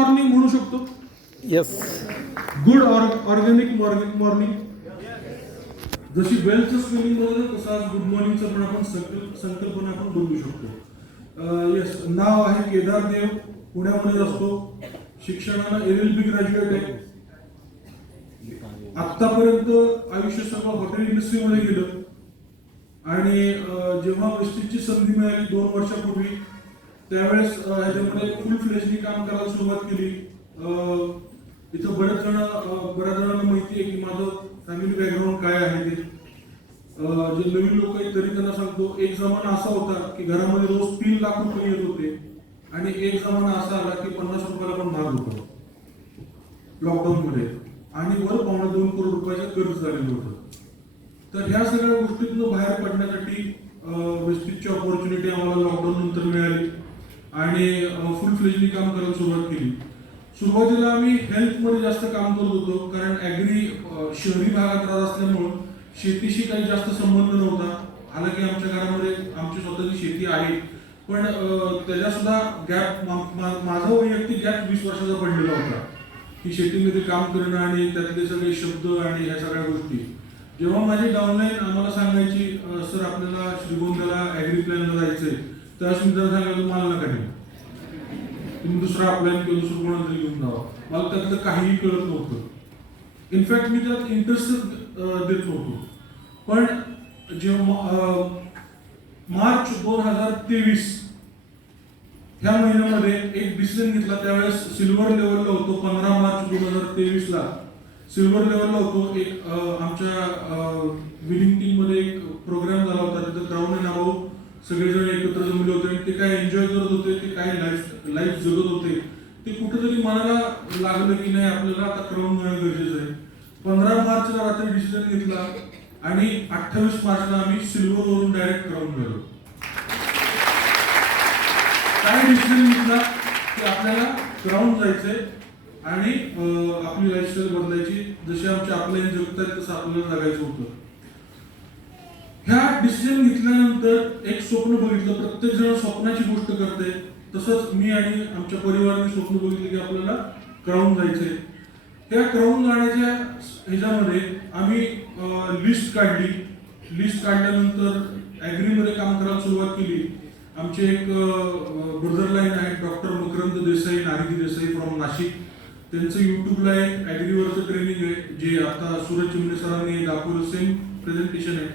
Morning म्हणू शकतो. Yes. Good organic morning. जशी वेलचं स्पेलिंग बरोबर तसं आज गुड मॉर्निंगचं पण आपण संकल्पना आपण बदलू शकतो. येस, नाव आहे केदार देव, पुण्यामध्ये असतो, शिक्षणाला LLB ग्रॅज्युएट आहे. आतापर्यंत आयुष्य सगळं हॉटेल इंडस्ट्रीमध्ये गेलं आणि जेव्हा वेस्टेजची संधी मिळाली 2 वर्षापूर्वी त्यावेळेस ह्याच्यामध्ये फुल फ्लेजनी काम करायला सुरुवात केली. इथं बऱ्याच जणांना माहिती आहे की माझं फॅमिली बॅकग्राऊंड काय आहे ते. जे नवीन लोक आहेत तरी त्यांना सांगतो, एक जमाना असा होता की घरामध्ये रोज 3 लाख रुपये येत होते आणि एक जमाना असा आला की 50 रुपयाला पण महाग होतं लॉकडाऊन मध्ये आणि वर 2.25 करोड रुपयाचं कर्ज झालेलं होतं. तर ह्या सगळ्या गोष्टीतून बाहेर पडण्यासाठी वेस्टेजची ऑपॉर्च्युनिटी आम्हाला लॉकडाऊन नंतर मिळाली आणि फुल फ्लेजनी काम करायला सुरुवात केली. सुरुवातीला आम्ही हेल्थमध्ये जास्त काम करत होतो, कारण ॲग्री शहरी भागात राहत असल्यामुळं शेतीशी काही जास्त संबंध नव्हता. हालाकी आमच्या घरामध्ये आमची स्वतःची शेती आहे, पण त्याच्या सुद्धा गॅप माझा वैयक्तिक गॅप 20 वर्षाचा पडलेला होता की शेतीमध्ये काम करणं आणि त्यातले सगळे शब्द आणि ह्या सगळ्या गोष्टी. जेव्हा माझी डाऊनलाईन आम्हाला सांगायची, सर आपल्याला श्रीगोंद्याला ॲग्री प्लॅनला जायचंय, त्यावेळेस मी त्यांना सांगायचं मला नका नाही, तुम्ही दुसरा अप्लाय किंवा दुसरं कोणाला तरी घेऊन जावा. मला त्यातलं काहीही कळत नव्हतं. इनफॅक्ट मी त्यात इंटरेस्ट देत नव्हतो. पण जेव्हा मार्च 2023 ह्या महिन्यामध्ये एक डिसिजन घेतला, त्यावेळेस सिल्वर लेवलला होतो. 15 मार्च 2023ला सिल्वर लेवलला होतो. एक आमच्या विनिंग टीम मध्ये एक प्रोग्राम झाला होता, तिथं क्राऊन अँड अबाव सगळेजण एकत्र जमले होते. ते काय एन्जॉय करत होते, ते काय लाईफ जगत होते. ते कुठेतरी मनाला लागलं की नाही आपल्याला आता क्राऊन मिळणं गरजेचं आहे. 15 मार्चला रात्री डिसिजन घेतला आणि 28 मार्चला आम्ही सिल्वर वरून डायरेक्ट क्राऊन मिळलो. काय डिसिजन घेतला की आपल्याला क्राऊन जायचंय आणि आपली लाईफस्टाईल बदलायची. जशी आमची अपलाईन जगतायत तसं आपल्याला जगायचं होतं. ह्या डिसिजन घेतल्यानंतर एक स्वप्न बघितलं. प्रत्येक जण स्वप्नाची गोष्ट करते, तसंच मी आणि आमच्या परिवाराने स्वप्न बघितले की आपल्याला क्राऊन जायचंय. त्या क्राऊन जाण्याच्या ह्याच्यामध्ये आम्ही लिस्ट काढली. लिस्ट काढल्यानंतर ॲग्रीमध्ये काम करायला सुरुवात केली. आमचे एक ब्रदर लाईन आहेत, डॉक्टर मकरंद देसाई, नारिदी देसाई फ्रॉम नाशिक. त्यांचं युट्यूबला एक ॲग्रीवरचं ट्रेनिंग आहे, जे आता सूरज चिमणे सरांनी दाखवलं, सेम प्रेझेंटेशन आहे.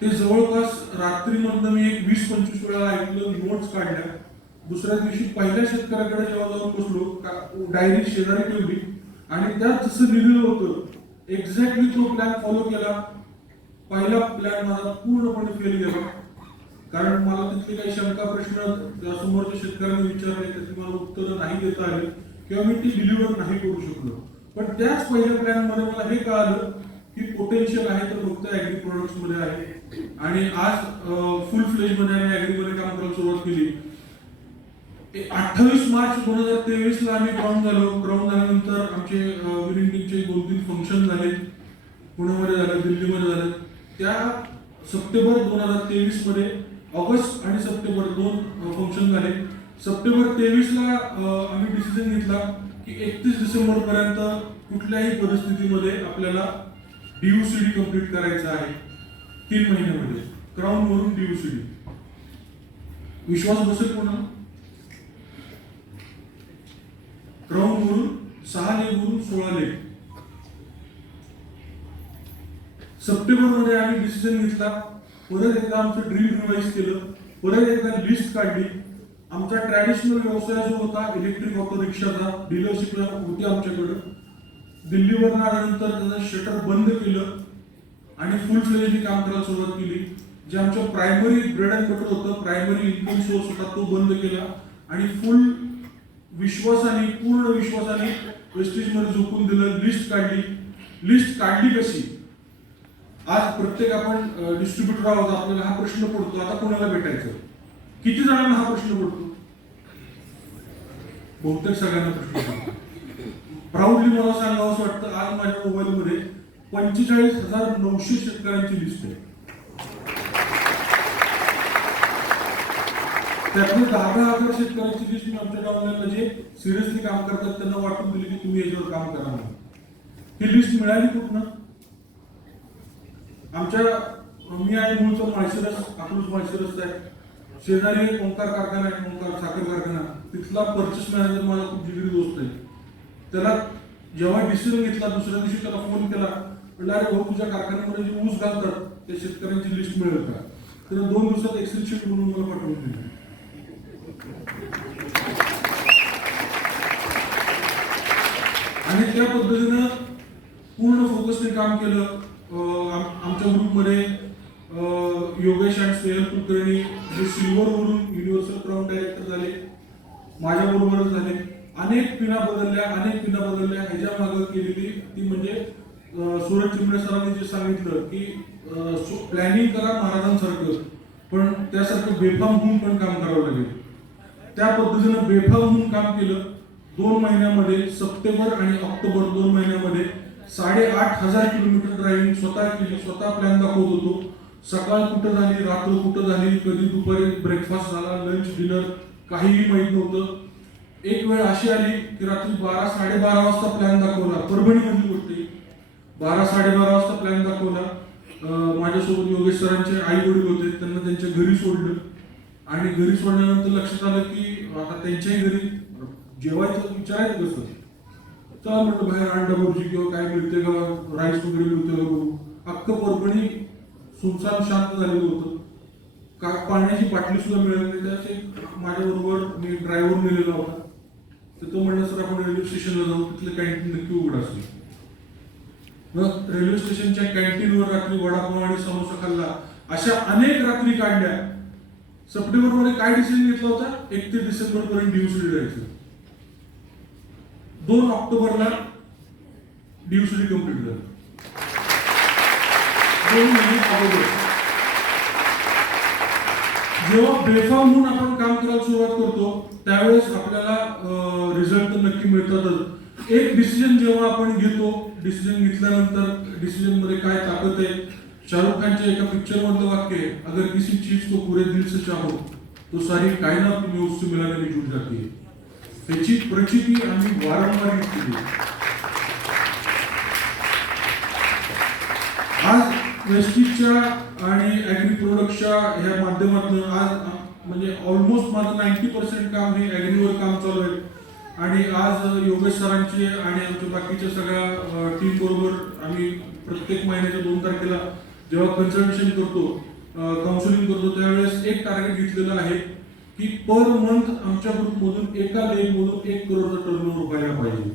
ते जवळपास रात्रीमधनं मी एक 20-25 वेळा ऐकलं, नोट्स काढल्या. दुसऱ्या दिवशी पहिल्या शेतकऱ्याकडे जेव्हा जाऊन बसलो, डायरी शेजारी ठेवली आणि त्यात जसं लिहिलेलं होतं एक्झॅक्टली तो प्लॅन फॉलो केला. पहिला प्लॅन माझा पूर्णपणे फेल गेला, कारण मला तिथले काही शंका प्रश्न समोरच्या शेतकऱ्यांनी विचारले, त्याची मला उत्तरं नाही देता आली किंवा मी ती डिलिव्हर नाही करू शकलो. पण त्याच पहिल्या प्लॅन मध्ये मला हे कळालं की पोटेन्शियल आहे तर फक्त ॲग्री प्रोडक्ट्स मध्ये आहे. आणि आज फुल फ्लेज मध्ये आम्ही ॲग्रीमध्ये काम करायला सुरुवात केली. 28 मार्च 2023ला आम्ही क्राऊन झालो. क्राऊन झाल्यानंतर आमचे विनिंग टीमचे 2-3 फंक्शन झाले. पुण्यामध्ये झाले, दिल्लीमध्ये झाले. त्या सप्टेंबर 2023 मध्ये ऑगस्ट आणि सप्टेंबर 2 फंक्शन झाले. सप्टेंबर 23ला आम्ही डिसिजन घेतला की 31 डिसेंबर पर्यंत कुठल्याही परिस्थितीमध्ये आपल्याला DUCD कंप्लीट करायचं आहे. 3 महिन्यामध्ये क्राऊन वरून DUCD. विश्वास बसेल कोणाला? क्राऊन वरून 6 लेग वरून 16 लेग. सप्टेंबर मध्ये आम्ही डिसिजन घेतला. परत एकदा आमचं ड्रीम रिवाइज केलं. परत एकदा लिस्ट काढली. आमचा ट्रॅडिशनल व्यवसाय जो होता इलेक्ट्रिक ऑटो रिक्षाचा, डीलरशिप होती आमच्याकडं. दिल्लीवरून आल्यानंतर त्याचं शटर बंद केलं आणि फुल फ्लेजनी काम करायला सुरुवात केली. जे आमचं प्रायमरी ब्रेड अँड बटर होतं, प्रायमरी इन्कम सोर्स होता, तो बंद केला आणि फुल विश्वासाने, पूर्ण विश्वासाने वेस्टेजमध्ये झोकून दिलं. लिस्ट काढली. लिस्ट काढली कशी? आज प्रत्येक आपण डिस्ट्रीब्युटर आहोत, आपल्याला हा प्रश्न पडतो, आता कोणाला भेटायचं? किती जणांना हा प्रश्न पडतो? बहुतेक सगळ्यांना प्रश्न पडतो. प्राऊडली मला सांगावं असं वाटतं, आज माझ्या मोबाईलमध्ये 45,900 शेतकऱ्यांची लिस्ट आहे. त्यातले 10,000 शेतकऱ्यांची लिस्ट मी आमच्या गावाला जे सिरियसली काम करतात त्यांना वाटून दिली की तुम्ही याच्यावर काम करा म्हणून. ही लिस्ट मिळाली कुठनं? आमच्या मी आहे मूळचा माळशिरस, अकलूज माळशिरस आहे. शेजारी एक ओंकार कारखाना आहे, ओंकार साखर कारखाना. तिथला परचेस मॅनेजर माझा खूप जिगरी दोस्त आहे. त्याला जेव्हा डिसिजन घेतला दुसऱ्या दिवशी त्याला फोन केला, म्हणलं अरे भाऊ तुझ्या कारखान्यामध्ये जे ऊस घालतात त्या शेतकऱ्यांची लिस्ट मिळेल का? त्यानं 2 दिवसात एक्सेल शीट म्हणून मला पाठवून दिली. आणि त्या पद्धतीनं पूर्ण फोकसने काम केलं. आमच्या ग्रुपमध्ये योगेश आणि स्नेहल कुलकर्णी जे सिल्वरवरून युनिव्हर्सल क्राऊन डायरेक्टर झाले, माझ्याबरोबरच झाले. अनेक पिना बदलल्या. ह्याच्या मागे केलेली ती म्हणजे सूरज चिमणे सरांनी जे सांगितलं की प्लॅनिंग करा महाराजांसारखं, पण त्यासारखं बेफाम होऊन पण काम करावं लागेल. त्या पद्धतीनं बेफाम होऊन काम केलं. 2 महिन्यामध्ये सप्टेंबर आणि ऑक्टोबर 2 महिन्यामध्ये 8,500 किलोमीटर ड्रायव्हिंग स्वतः केली. स्वतः प्लॅन दाखवत होतो. सकाळ कुठं झाली, रात्र कुठं झाली, कधी दुपारी ब्रेकफास्ट झाला, लंच, डिनर काहीही माहित नव्हतं. एक वेळ अशी आली की रात्री 12-12:30 वाजता प्लॅन दाखवला. परभणीमधली गोष्ट 12-12:30 वाजता प्लॅन दाखवला. माझ्यासोबत योगेश सरांचे आई वडील होते, त्यांना त्यांच्या घरी सोडलं. आणि घरी सोडल्यानंतर लक्षात आलं की आता त्यांच्याही घरी जेवायचं विचारायचं कसं. चला म्हटलं बाहेर अंडा भुर्जी किंवा काय मिळते का, राईस वगैरे मिळते का बघू. अख्खं परभणी सुनसान शांत झालेलं होतं. का पाण्याची बाटली सुद्धा मिळत नाही. त्याचे माझ्याबरोबर मी ड्रायव्हर नेलेला होता. तर तो म्हणलं सर आपण रेल्वे स्टेशनला जाऊ, तिथलं कॅन्टीन नक्की उघड असेल. मग रेल्वे स्टेशनच्या कॅन्टीनवर रात्री वडापाव आणि समोसा खाल्ला. अशा अनेक रात्री काढल्या. सप्टेंबरमध्ये काय डिसिजन घेतला होता? 31 डिसेंबर पर्यंत डिव्हिसडी जायचं. 2 ऑक्टोबरला डिव्हिसडी कंप्लीट झालं. 2 महिने अगोदर. जेव्हा बेफाम म्हणून आपण काम करायला सुरुवात करतो त्यावेळेस आपल्याला रिझल्ट तर नक्की मिळतातच. एक डिसिजन जेव्हा आपण घेतो, डिसिजन घेतल्यानंतर डिसिजन मध्ये काय ताकद आहे. शाहरुख खानच्या एका पिक्चर मधलं वाक्य आहे, अगर किसी चीज को पूरे दिल से चाहो तो सारी कायनात तुम्ही उससे मिळाल्याने जुट जाते. त्याची प्रचिती आम्ही वारंवार केली. आज वेस्टीजच्या आणि ऍग्री प्रोडक्टच्या ह्या माध्यमातून आज म्हणजे ऑलमोस्ट माझं 90% काम हे ऍग्रीवर काम चालू आहे. आणि आज योगेश सरांचे आणि आमच्या बाकीच्या सगळ्या टीम बरोबर आम्ही प्रत्येक महिन्याच्या 2 तारखेला जेव्हा कन्सल्टेशन करतो, काउन्सिलिंग करतो, त्यावेळेस एक टार्गेट घेतलेलं आहे की पर मंथ आमच्या ग्रुपमधून एका लेगमधून 1 करोडचा टर्नओव्हर व्हायला पाहिजे.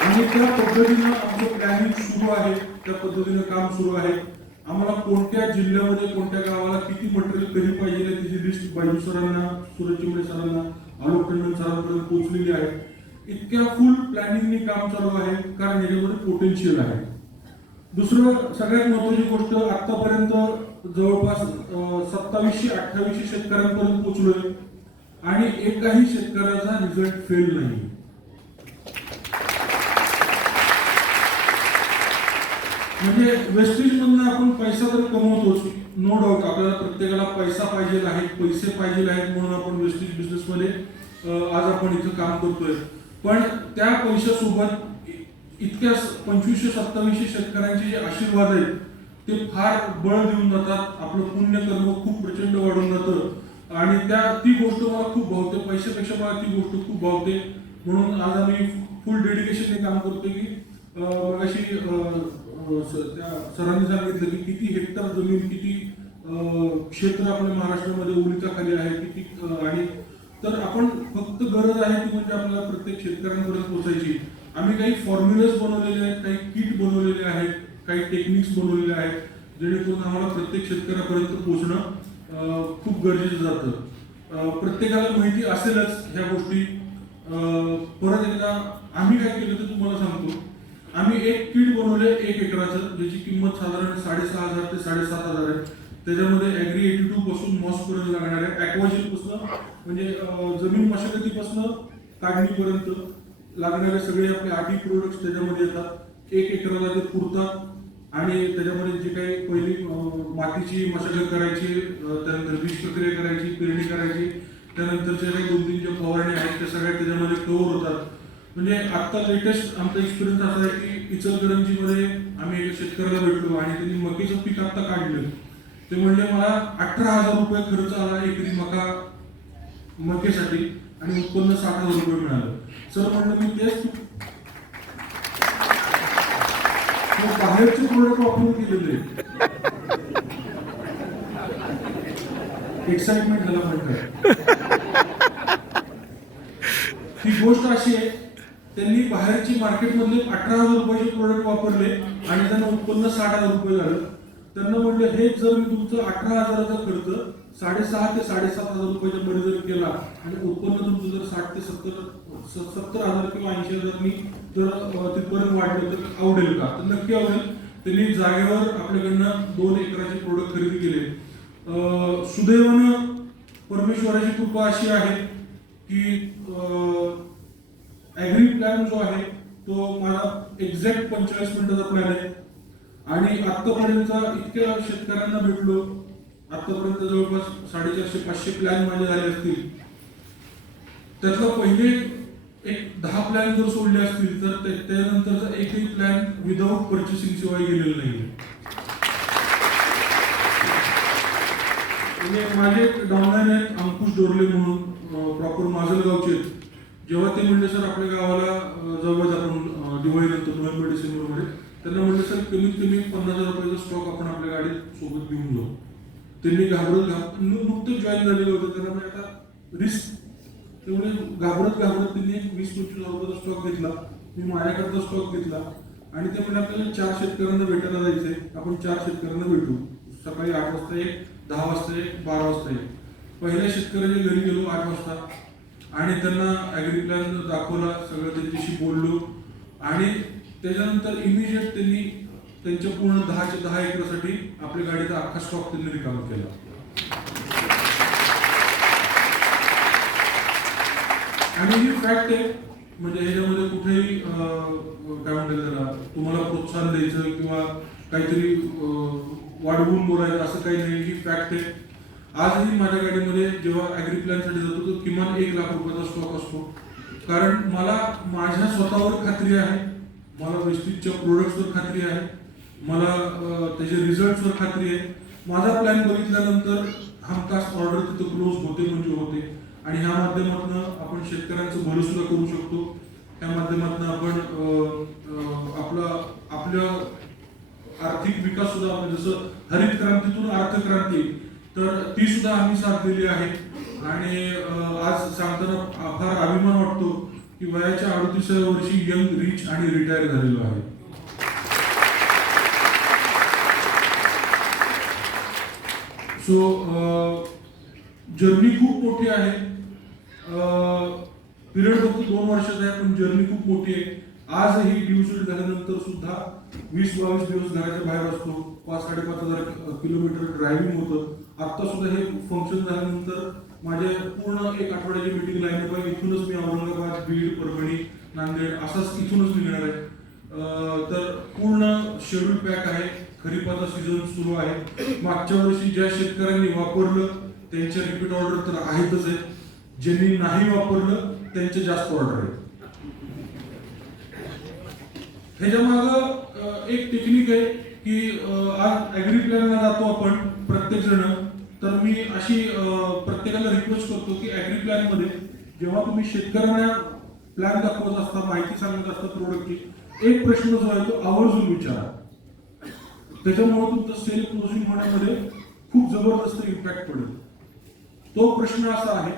आणि त्या पद्धतीनं आमचं प्लॅनिंग सुरू आहे. त्या पद्धतीनं काम सुरू आहे. आम्हाला कोणत्या जिल्ह्यामध्ये कोणत्या गावाला किती मटेरियल कधी पाहिजे त्याची लिस्ट बायू सरांना, सूरज चिमणे सरांना, आलोक टंडन सरांपर्यंत पोहोचलेली आहे. इतक्या फुल प्लॅनिंगनी काम चालू आहे कारण याच्यामध्ये पोटेन्शियल आहे. दुसरं सगळ्यात महत्त्वाची गोष्ट, आतापर्यंत जवळपास 2700-2800 शेतकऱ्यांपर्यंत पोहोचलोय आणि एकाही शेतकऱ्याचा रिझल्ट फेल नाही. म्हणजे वेस्टेज मधून आपण पैसा तर कमवतोच, नो डाऊट. आपल्याला प्रत्येकाला पैसा पाहिजे आहे, पैसे पाहिजे आहेत म्हणून आपण वेस्टेज बिझनेस मध्ये आज आपण इथं काम करतोय. पण त्या पैशासोबत इतक्या 2500-2700 शेतकऱ्यांचे जे आशीर्वाद आहेत ते फार बळ देऊन जातात. आपलं पुण्यकर्म खूप प्रचंड वाढून जातं आणि ती गोष्ट मला खूप भावते. पैशापेक्षा मला ती गोष्ट खूप भावते. म्हणून आज आम्ही फुल डेडिकेशनने काम करतोय की मगाशी त्या सरांनी सांगितलं की किती हेक्टर जमीन, किती क्षेत्र आपल्या महाराष्ट्रामध्ये ओलिताखाली आहे, किती आणि तर आपण फक्त गरज आहे ती म्हणजे आपल्याला प्रत्येक शेतकऱ्यांपर्यंत पोहोचायची. आम्ही काही फॉर्म्युलाज बनवलेले आहेत, काही किट बनवलेले आहेत, काही टेक्निक्स बनवलेले आहेत जेणेकरून आम्हाला प्रत्येक शेतकऱ्यापर्यंत पोहोचणं खूप गरजेचं जातं. प्रत्येकाला माहिती असेलच ह्या गोष्टी. परत एकदा आम्ही काय केलं ते तुम्हाला सांगतो. आम्ही एक किट बनवले 1 एकराचं, ज्याची किंमत साधारण 6,500 ते 7,500 आहे. त्याच्यामध्ये ऍग्री 82 पासून मॉस पर्यंत लागणाऱ्या ऍक्वाजेल पासून म्हणजे जमीन मशागतीपासून काढणीपर्यंत लागणारे सगळे आपले 8 प्रोडक्ट्स त्याच्यामध्ये येतात. 1 एकराला ते पुरतात. आणि त्याच्यामध्ये जे काही पहिली मातीची मशागत करायची, त्यानंतर बीज प्रक्रिया करायची, पेरणी करायची, त्यानंतरच्या काही 2-3 ज्या फवारणी आहेत त्या सगळ्या त्याच्यामध्ये कव्हर होतात. म्हणजे आत्ता लेटेस्ट आमचा एक्सपिरियन्स असा आहे की इचलकरंजीमध्ये आम्ही एका शेतकऱ्याला भेटलो आणि त्यांनी मकीचं पीक आत्ता काढलं. ते म्हणले मला 18,000 रुपये खर्च आला एकरी मकेसाठी आणि उत्पन्न 60,000 रुपये मिळालं. सर म्हणलं मी तेच बाहेरचे प्रोडक्ट वापरून केलेले. एक्साइटमेंट झाला म्हणतात. ही गोष्ट अशी आहे, त्यांनी बाहेरची मार्केटमधले 18,000 रुपयाचे प्रोडक्ट वापरले आणि त्यांना उत्पन्न 60,000 रुपये झालं. त्यांना म्हणले हे जर मी तुमचं 18,000चा खर्च 6,500 ते 7,500 रुपयाच्या मध्ये जर केला आणि उत्पन्न तुमचं जर 60 ते 70,000 किंवा 80,000 जर तिथपर्यंत वाढलं तर आवडेल का? तर नक्की आवडेल. त्यांनी जागेवर आपल्याकडनं 2 एकराचे प्रोडक्ट खरेदी केले. सुदैवानं परमेश्वराची कृपा अशी आहे की ॲग्री प्लॅन जो आहे तो माझा एक्झॅक्ट 45 मिनिटाचा प्लॅन आहे आणि आतापर्यंत इतक्या शेतकऱ्यांना भेटलो. आतापर्यंत जवळपास 450-500 प्लॅन माझे झाले असतील. त्यातला पहिले एक 10 प्लॅन जर सोडले असतील तर त्यानंतरचा एकही प्लॅन विदाऊट पर्चेसिंग शिवाय गेलेला नाही. म्हणजे माझे डाऊनलाईन आहेत अंकुश डोरले म्हणून, प्रॉपर माजलगावचे. जेव्हा ते म्हणले सर आपल्या गावाला जाऊयात आपण दिवाळीनंतर नोव्हेंबर-डिसेंबर मध्ये, त्यांना म्हणलं सर कमीत कमी 50,000 रुपयाचा स्टॉक आपण आपल्या गाडीत सोबत घेऊन जाऊ. त्यांनी नुकतंच जॉईन झालेलं होतं. त्यांना म्हणजे आता रिस्क त्यामुळे घाबरत त्यांनी 20-25,000 रुपयाचा स्टॉक घेतला. मी माझ्याकडचा स्टॉक घेतला आणि ते म्हणजे आपल्याला 4 शेतकऱ्यांना भेटायला जायचंय. आपण 4 शेतकऱ्यांना भेटू. सकाळी 8 वाजता एक, 10 वाजता एक, 12 वाजता एक. पहिल्या शेतकऱ्याच्या घरी गेलो 8 वाजता आणि त्यांना ॲग्री प्लॅन दाखवला, सगळं त्यांच्याशी बोललो आणि त्याच्यानंतर इमिजिएट त्यांनी त्यांच्या पूर्ण 10 एकरासाठी आपल्या गाडीचा अख्खा स्टॉक त्यांनी रिकामा केला. आणि ही फॅक्ट आहे. म्हणजे ह्याच्यामध्ये कुठेही काय म्हणतात त्याला तुम्हाला प्रोत्साहन द्यायचं किंवा काहीतरी वाढवून बोलायचं असं काही नाही. ही फॅक्ट आहे. आजही माझ्या गाडीमध्ये जेव्हा ॲग्री प्लॅनसाठी जातो तर किमान 1 लाख रुपयाचा स्टॉक असतो. कारण मला माझ्या स्वतःवर खात्री आहे, मला वेस्टिजच्या प्रोडक्ट्सवर खात्री आहे, मला त्याचे रिझल्ट्सवर खात्री आहे. माझा प्लॅन बघितल्यानंतर हमखास ऑर्डर तिथं क्लोज होते म्हणजे होते. आणि ह्या माध्यमातून आपण शेतकऱ्यांचं भलं सुद्धा करू शकतो. त्या माध्यमातून आपण आपल्या आर्थिक विकास सुद्धा, जसं हरित क्रांतीतून अर्थक्रांती, तर ती सुद्धा आम्ही साथ दिली आहे. आणि आज सांगताना फार अभिमान वाटतो की वयाच्या 38व्या वर्षी यंग, रिच आणि रिटायर झालेलो आहे. सो जर्नी खूप मोठी आहे. पिरियड फक्त 2 वर्षाचा आहे पण जर्नी खूप मोठी आहे. आजही ड्यू सीट झाल्यानंतर सुद्धा 20-22 दिवस घराच्या बाहेर असतो. 5,000-5,500 किलोमीटर ड्रायव्हिंग होतं. आता सुद्धा हे फंक्शन झाल्यानंतर माझे पूर्ण 1 आठवड्याची मीटिंग लाईन आहे. इथूनच मी औरंगाबाद, बीड, परभणी, नांदेड असाच इथूनच निघणार आहे. तर पूर्ण शेड्यूल पॅक आहे. खरीपाचा सीझन सुरू आहे. मागच्या वर्षी ज्या शेतकऱ्यांनी वापरलं त्यांच्या रिपीट ऑर्डर तर आहेतच आहेत. ज्यांनी नाही वापरलं त्यांचे जास्त ऑर्डर आहेत. ह्याच्या मागं एक टेक्निक आहे की आज ॲग्री प्लॅनला जातो आपण प्रत्येक जण. तर मी अशी प्रत्येकाला रिक्वेस्ट करतो की ॲग्री प्लॅन मध्ये जेव्हा तुम्ही शेतकऱ्यांना प्लॅन दाखवत असता, माहिती सांगत असता प्रोडक्टची, एक प्रश्न जो आहे तो आवर्जून विचारा. त्याच्यामुळे तुमचं सेल क्लोजिंग होण्यामध्ये खूप जबरदस्त इम्पॅक्ट पडेल. तो प्रश्न असा आहे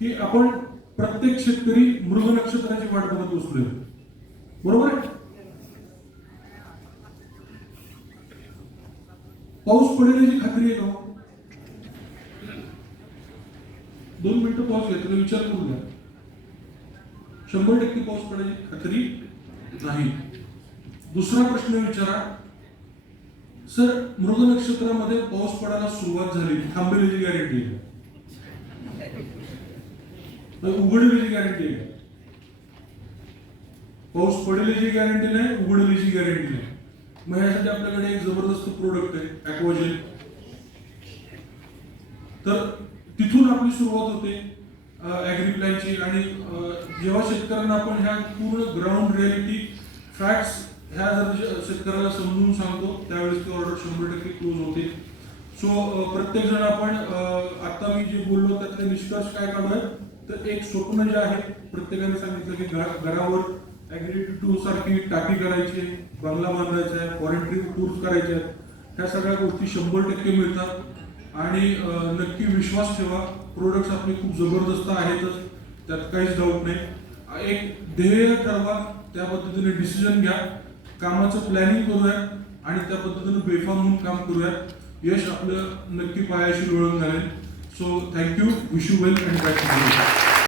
की आपण प्रत्येक शेतकरी मृग नक्षत्राची वाट बघत बसलोय, बरोबर आहे? पाऊस पडेल याची खात्री आहे का? 2 मिनिटं पाऊस घ्या, त्याला विचार करू द्या. 100% पाऊस पडायची खात्री नाही. दुसरा प्रश्न विचारा, सर मृग नक्षत्रामध्ये पाऊस पडायला सुरुवात झाली, थांबेल याची गॅरंटी आहे? उघडेल याची गॅरंटी आहे? पाऊस पडेल याची गॅरंटी नाही, उघडेल याची गॅरंटी नाही. मग यासाठी आपल्याकडे एक जबरदस्त प्रोडक्ट आहे ॲक्वाजेल. तर तिथून आपली सुरुवात होते ॲग्री प्लॅनची. आणि जेव्हा शेतकऱ्यांना आपण ह्या पूर्ण ग्राउंड रियालिटी फॅक्ट्स ह्या जर शेतकऱ्याला समजून सांगतो त्यावेळेस ती ऑर्डर 100% क्लोज होते. सो प्रत्येक जण आपण आता मी जे बोललो त्यातले निष्कर्ष काय काढूया, तर एक स्वप्न जे आहे प्रत्येकाने सांगितलं की घरावर ॲग्री 2 सारखी टाकी करायची, बंगला बांधायचा आहे, फॉरेन टूर्स करायचे आहेत. ह्या सगळ्या गोष्टी 100% मिळतात. आणि नक्की विश्वास ठेवा, प्रोडक्ट्स आपले खूप जबरदस्त आहेतच, त्यात काहीच डाऊट नाही. एक ध्येय ठरवा, त्या पद्धतीने डिसिजन घ्या, कामाचं प्लॅनिंग करूया आणि त्या पद्धतीने बेफाम म्हणून काम करूया. यश आपलं नक्की पायाशी लोळून घालेल. So thank you, wish you well and back to you.